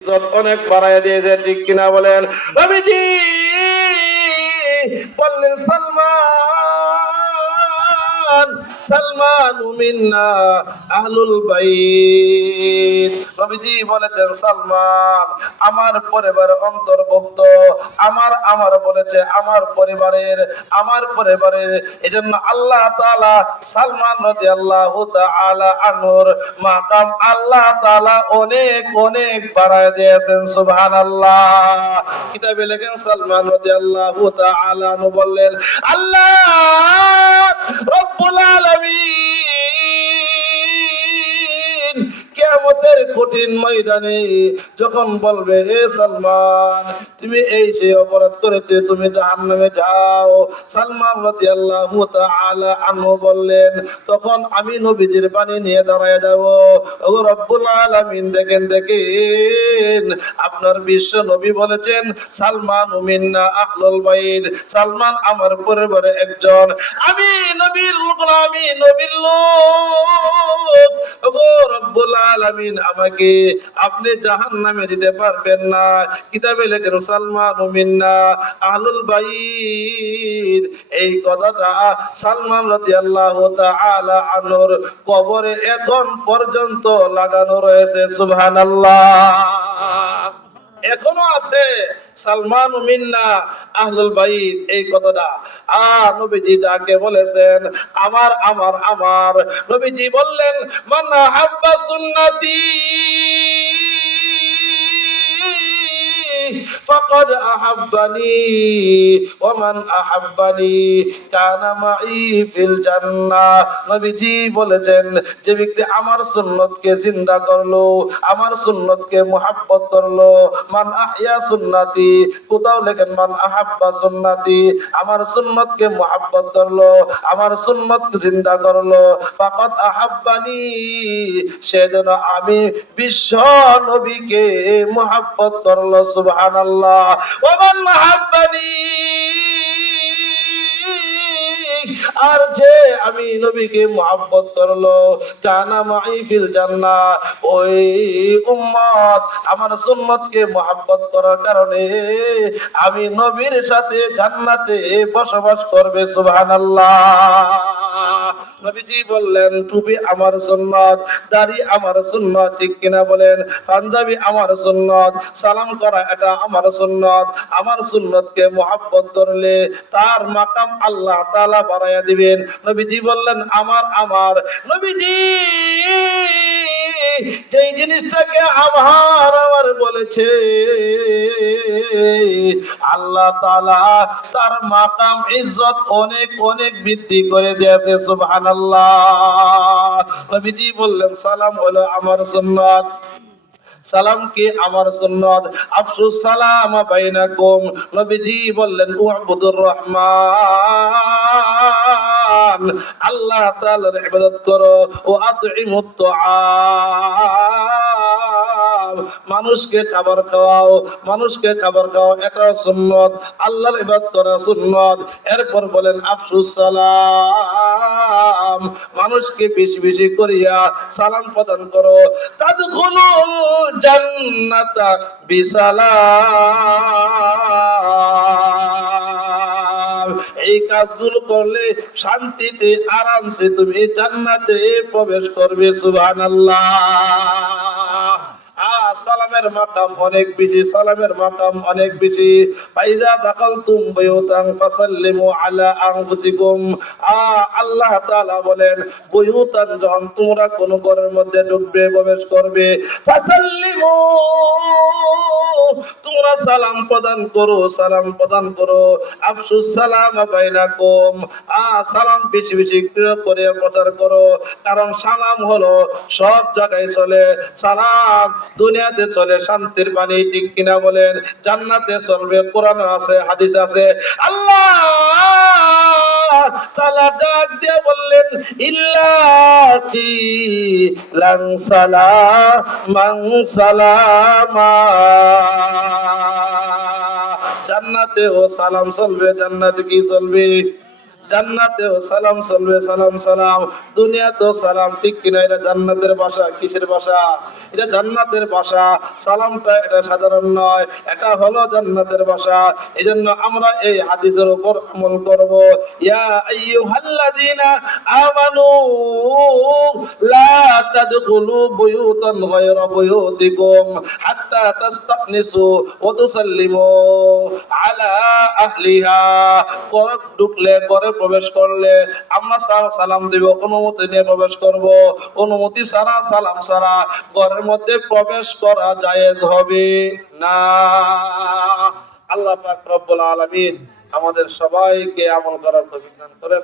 অনেক বাড়ায় দিয়েছে, ঠিক কিনা বলেন? নবীজি বললেন, সালমান, সালমান মিন্না আহলুল বাইত। নবীজি বলেছেন, সালমান আমার পরিবারের অন্তর্ভুক্ত। আমার বলেছে আমার পরিবারের। এজন্য আল্লাহ তাআলা সালমান রাদিয়াল্লাহু তাআলা আনহুর মাকাম আল্লাহ তাআলা অনেক অনেক বাড়ায় দিয়েছেন। সুবহানাল্লাহ। কিতাবে লেখেন, সালমান রাদিয়াল্লাহু তাআলা আনহু বললেন, আল্লাহ রব্বুল আলামিন কিয়ামতের কঠিন ময়দানে যখন বলবে, এ সালমান, তুমি এই যে অপরাধ করেছে, তুমি জাহান্নামে যাও। সালমান রাদিয়াল্লাহু তাআলা আনহু বললেন, তখন আমি নবীজির বাণী নিয়ে দাঁড়ায় যাব। ও রব্বুল আলামিন, দেখেন আপনার বিশ্ব নবী বলেছেন, সালমান মিন্না আহলুল বাইত, সালমান আমার পরিবারে একজন। আমি নবীর লোক, আমি নবীর লোক। ও রব্বুল আলামিন, আমাকে আপনি জাহান্নামে দিতে পারবেন না। কিতাবে লেখেন, সালমান মিন্না আহলুল বাইত। এই কথাটা সালমান রাদিয়াল্লাহু তাআলা আনহুর কবরে এখন পর্যন্ত লাগানো রয়েছে। সুবহানাল্লাহ। এখনো আছে, সালমান মিন্না আহলুল বাইত, এই কথাটা। আর নবীজি যাকে বলেছেন আমার নবীজি বললেন, মান আহাব্বা সুন্নতি ফাকাদ আহাব্বানি ওয়া মান আহাব্বানি কানা মাই ফিল জান্নাহ। নবীজি বলেছেন, যে ব্যক্তি আমার সুন্নতকে জিন্দা করলো, আমার সুন্নতকে মুহাব্বত করলো, মান আহইয়া সুন্নতি, কোথাও লেখেন মান আহাব্বা সুন্নতি, আমার সুন্নতকে মুহাব্বত করলো, আমার সুন্নতকে জিন্দা করলো, ফাকাদ আহাব্বানি, সেজন্য আমি বিশ্ব নবীকে মুহাব্বত করলো। সুবহানাল্লাহ। ওয়া মান আহাব্বানি, আর যে আমি নবীকে মুহাব্বত করলো, কানা মাই ফিল জান্নাহ, ওই উম্মত আমার সুন্নতকে মুহাব্বত করার কারণে আমি নবীর সাথে জান্নাতে বসবাস করবে। সুবহানাল্লাহ। নবীজি বললেন, টুপি আমার সুন্নাত, দাড়ি আমার সুন্নাত, ঠিক কিনা বলেন? পাঞ্জাবি আমার সুন্নাত, সালাম করা এটা আমার সুন্নাত। আমার সুন্নতকে মুহাব্বত করলে তার মাকাম আল্লাহ তাআলা বাড়ায়া দিবেন। নবীজি বললেন, আমার নবীজি যেই জিনিসটাকে আমার বলেছে, আল্লাহ তাআলা তার মাকাম ইজ্জত অনেক অনেক বৃদ্ধি করে দিয়েছে। সুবহানাল্লাহ। নবীজি বললেন, সালাম হলো আমার সুন্নাত, সালাম কি আমার সুন্নাত। আফসুস সালাম বাইনাকুম। নবীজি বললেন, উবুদুর রহমান, আল্লাহ তাআলার ইবাদত করো, ও আতইমুত তুআম, মানুষকে খাবার খাওয়াও, এটা সুন্নাত, আল্লাহর ইবাদত করা সুন্নাত। এরপর বলেন, আফসুস সালাম, মানুষকে বেশি বেশি করিয়া সালাম প্রদান করো, তাদখুলুল জান্নাতা বিসালাম। এই কাজগুলো করলে শান্তিতে আরামসে তুমি জান্নাতে প্রবেশ করবে। সুবহানাল্লাহ। সালামের মাকাম অনেক বেশি, সালামের মাকাম অনেক বেশি। ফাইজা দাখালতুম বুয়ুতান ফাসাল্লিমু আলা আনফুসিকুম। আল্লাহ তাআলা বলেন, বুয়ুতান, যখন তোমরা কোন ঘরের মধ্যে ঢুকবে, প্রবেশ করবে, ফাসাল্লিমু, তোমরা সালাম প্রদান করো। আফসুস সালাম বাইনাকুম, সালাম বেশি বেশি করে প্রচার করো, কারণ সালাম হলো সব জায়গায় চলে। সালাম দুনিয়াতে চলে শান্তির বাণী, ঠিক কিনা বলেন? জান্নাতে চলবে, কোরআন আছে, হাদিস আছে। আল্লাহ তাআলা ডাক দিয়ে বললেন, ইল্লাতি লান সালামান সালামা, জান্নাতে ও সালাম চলবে। জান্নাতে কি চলবে? জান্নাতেও সালাম চলবে, সালাম সালাম। দুনিয়াতেও সালাম, ঠিক কিনা? এটা জান্নাতের ভাষা। কিসের ভাষা? এটা জান্নাতের ভাষা। সালামটা এটা সাধারণ নয়, এটা হলো জান্নাতের ভাষা। এজন্য আমরা এই হাদিসের উপর আমল করব। ইয়া আইয়ুহাল্লাযীনা আমানু লা তাদখুলু বুয়ুতান গায়রা বুয়ুতিকুম হাত্তা তাস্তানিসু ওয়া তুসাল্লিমু আলা আহলিহা। ঘরে ঢুকলে, ঘরে প্রবেশ করলে আমরা সালাম দিব, অনুমতি নিয়ে প্রবেশ করব। অনুমতি ছাড়া, সালাম ছাড়া ঘরের মধ্যে প্রবেশ করা জায়েজ হবে না। আল্লাহ পাক রব্বুল আলামিন আমাদের সবাইকে আমল করার তৌফিক দান করেন।